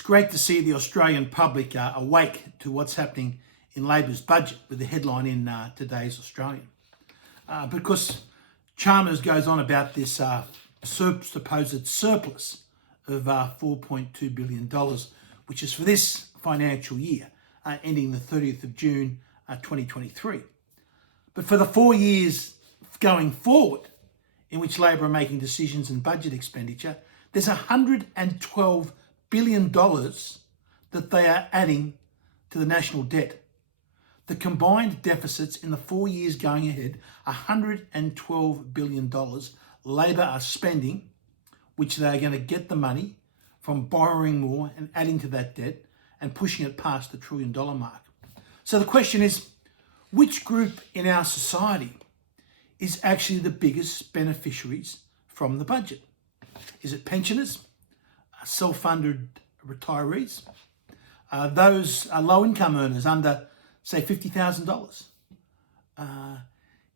It's great to see the Australian public awake to what's happening in Labor's budget, with the headline in today's Australian. Because Chalmers goes on about this supposed surplus of $4.2 billion, which is for this financial year, ending the 30th of June 2023. But for the 4 years going forward, in which Labor are making decisions in budget expenditure, there's $112 billion that they are adding to the national debt. The combined deficits in the 4 years going ahead, $112 billion Labor are spending, which they are going to get the money from borrowing more and adding to that debt and pushing it past the $1 trillion mark. So the question is, which group in our society is actually the biggest beneficiaries from the budget? Is it pensioners, self-funded retirees, those low-income earners under, say, $50,000?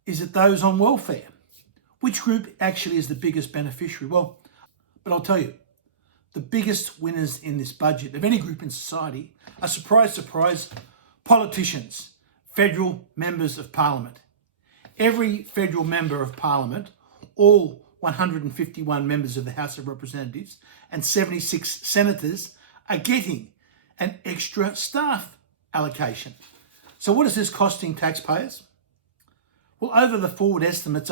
Is it those on welfare? Which group actually is the biggest beneficiary? Well, but I'll tell you, the biggest winners in this budget of any group in society are, surprise, surprise, politicians, federal members of parliament. Every federal member of parliament, all 151 members of the House of Representatives and 76 senators, are getting an extra staff allocation. So what is this costing taxpayers? Well, over the forward estimates,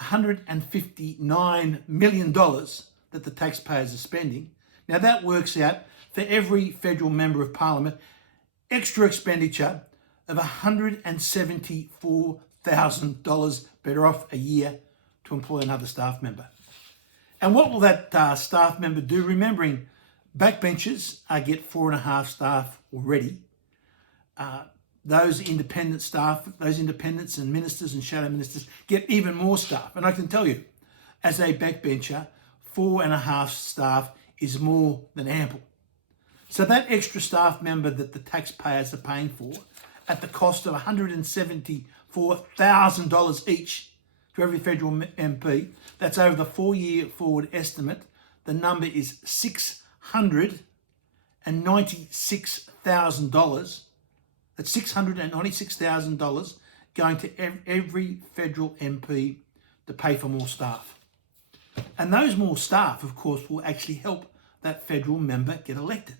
$159 million that the taxpayers are spending. Now that works out for every federal member of parliament extra expenditure of $174,000 better off a year to employ another staff member. And what will that staff member do? Remembering backbenchers get 4.5 staff already. Those independent staff, those independents and ministers and shadow ministers get even more staff. And I can tell you, as a backbencher, 4.5 staff is more than ample. So that extra staff member that the taxpayers are paying for, at the cost of $174,000 each to every federal MP, that's over the 4-year forward estimate. The number is $696,000. That's $696,000 going to every federal MP to pay for more staff. And those more staff, of course, will actually help that federal member get elected.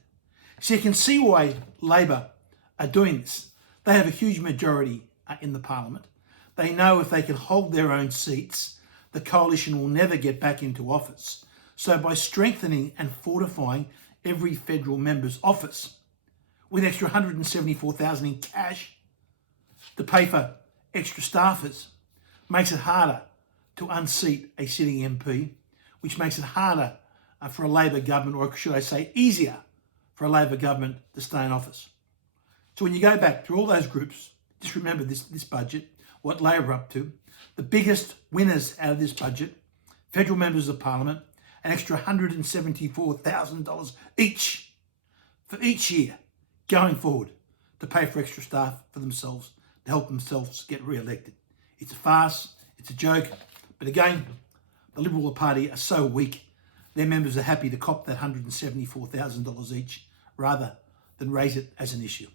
So you can see why Labor are doing this. They have a huge majority in the parliament. They know if they can hold their own seats, the coalition will never get back into office. So by strengthening and fortifying every federal member's office with extra $174,000 in cash to pay for extra staffers, makes it harder to unseat a sitting MP, which makes it harder for a Labor government, or should I say easier for a Labor government to stay in office. So when you go back through all those groups, just remember this budget, what Labor are up to. The biggest winners out of this budget, federal members of parliament, an extra $174,000 each for each year going forward to pay for extra staff for themselves, to help themselves get re-elected. It's a farce, it's a joke, but again, the Liberal Party are so weak, their members are happy to cop that $174,000 each rather than raise it as an issue.